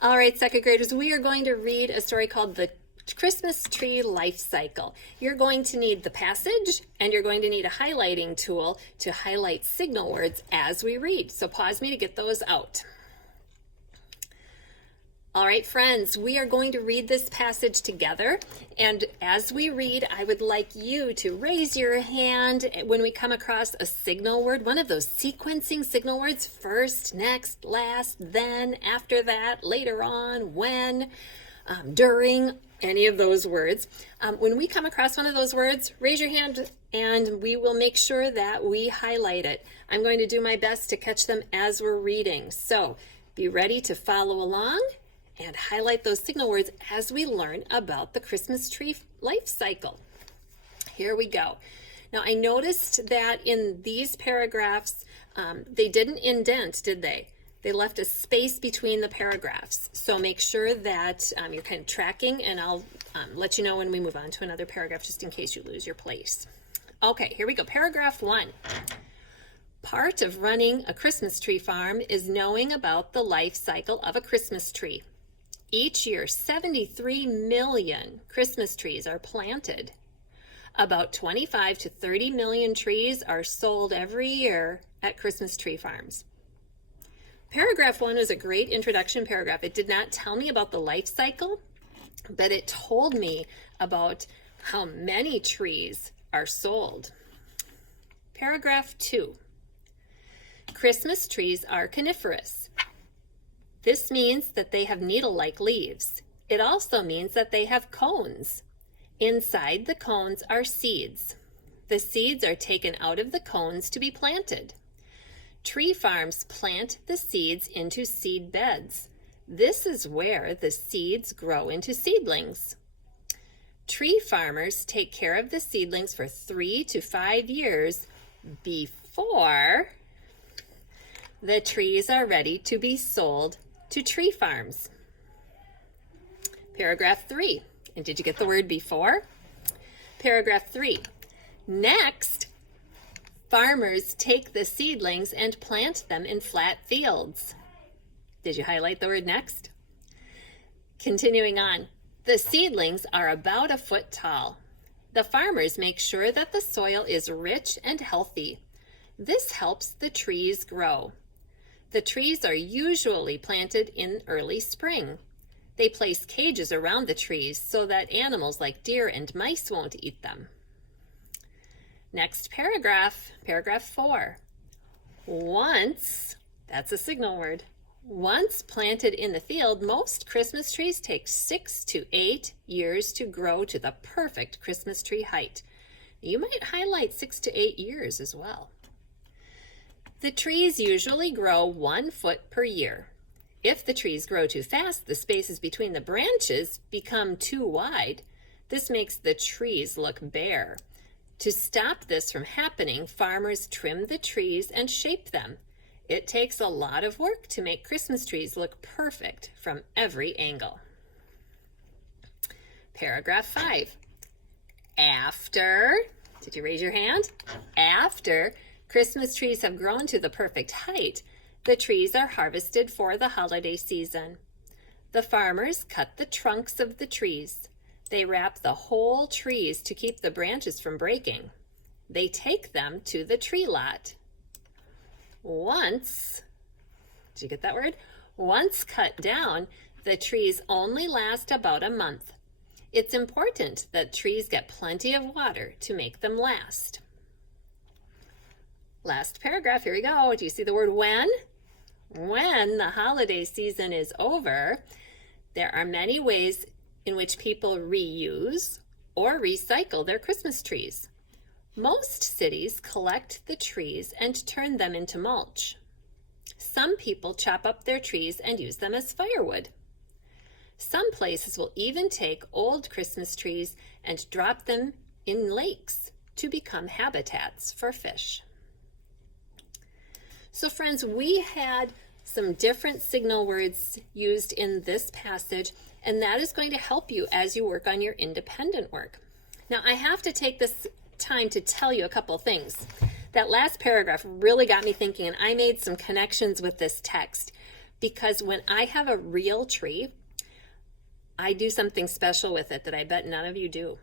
All right, second graders, we are going to read a story called The Christmas Tree Life Cycle. You're going to need the passage and you're going to need a highlighting tool to highlight signal words as we read. So pause me to get those out. All right, friends, we are going to read this passage together. And as we read, I would like you to raise your hand when we come across a signal word, one of those sequencing signal words, first, next, last, then, after that, later on, when, during, any of those words. When we come across one of those words, raise your hand and we will make sure that we highlight it. I'm going to do my best to catch them as we're reading. So be ready to follow along and highlight those signal words as we learn about the Christmas tree life cycle. Here we go. Now I noticed that in these paragraphs, they didn't indent, did they? They left a space between the paragraphs. So make sure that you're kind of tracking, and I'll let you know when we move on to another paragraph just in case you lose your place. Okay, here we go. Paragraph 1. Part of running a Christmas tree farm is knowing about the life cycle of a Christmas tree. Each year, 73 million Christmas trees are planted. About 25 to 30 million trees are sold every year at Christmas tree farms. Paragraph 1 was a great introduction paragraph. It did not tell me about the life cycle, but it told me about how many trees are sold. Paragraph 2. Christmas trees are coniferous. This means that they have needle-like leaves. It also means that they have cones. Inside the cones are seeds. The seeds are taken out of the cones to be planted. Tree farms plant the seeds into seed beds. This is where the seeds grow into seedlings. Tree farmers take care of the seedlings for 3 to 5 years before the trees are ready to be sold to tree farms. Paragraph 3. And did you get the word before? Paragraph 3. Next, farmers take the seedlings and plant them in flat fields. Did you highlight the word next? Continuing on. The seedlings are about a foot tall. The farmers make sure that the soil is rich and healthy. This helps the trees grow. The trees are usually planted in early spring. They place cages around the trees so that animals like deer and mice won't eat them. Next paragraph, paragraph 4. Once, that's a signal word, once planted in the field, most Christmas trees take 6 to 8 years to grow to the perfect Christmas tree height. You might highlight 6 to 8 years as well. The trees usually grow 1 foot per year. If the trees grow too fast, the spaces between the branches become too wide. This makes the trees look bare. To stop this from happening, farmers trim the trees and shape them. It takes a lot of work to make Christmas trees look perfect from every angle. Paragraph 5. After, did you raise your hand? After Christmas trees have grown to the perfect height, the trees are harvested for the holiday season. The farmers cut the trunks of the trees. They wrap the whole trees to keep the branches from breaking. They take them to the tree lot. Once, did you get that word? Once cut down, the trees only last about a month. It's important that trees get plenty of water to make them last. Last paragraph, here we go. Do you see the word when? When the holiday season is over, there are many ways in which people reuse or recycle their Christmas trees. Most cities collect the trees and turn them into mulch. Some people chop up their trees and use them as firewood. Some places will even take old Christmas trees and drop them in lakes to become habitats for fish. So friends, we had some different signal words used in this passage, and that is going to help you as you work on your independent work. Now, I have to take this time to tell you a couple things. That last paragraph really got me thinking, and I made some connections with this text. because when I have a real tree, I do something special with it that I bet none of you do.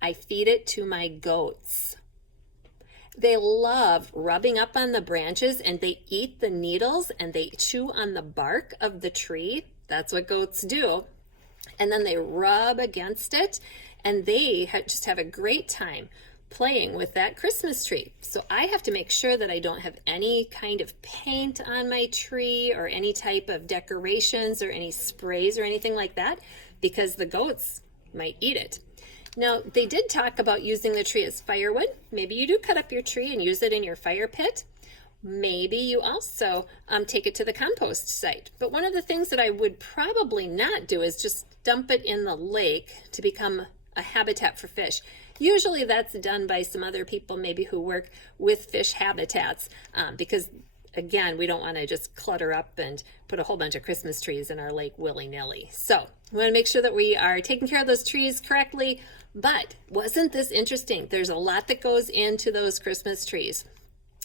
I feed it to my goats. They love rubbing up on the branches, and they eat the needles and they chew on the bark of the tree. That's what goats do. And then they rub against it, and they just have a great time playing with that Christmas tree. So I have to make sure that I don't have any kind of paint on my tree or any type of decorations or any sprays or anything like that, because the goats might eat it. Now, they did talk about using the tree as firewood. Maybe you do cut up your tree and use it in your fire pit. Maybe you also take it to the compost site. But one of the things that I would probably not do is just dump it in the lake to become a habitat for fish. Usually that's done by some other people maybe who work with fish habitats, because again, we don't want to just clutter up and put a whole bunch of Christmas trees in our lake willy-nilly. So we want to make sure that we are taking care of those trees correctly. But wasn't this interesting? There's a lot that goes into those Christmas trees.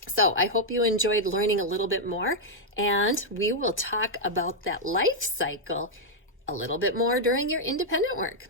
So I hope you enjoyed learning a little bit more, and we will talk about that life cycle a little bit more during your independent work.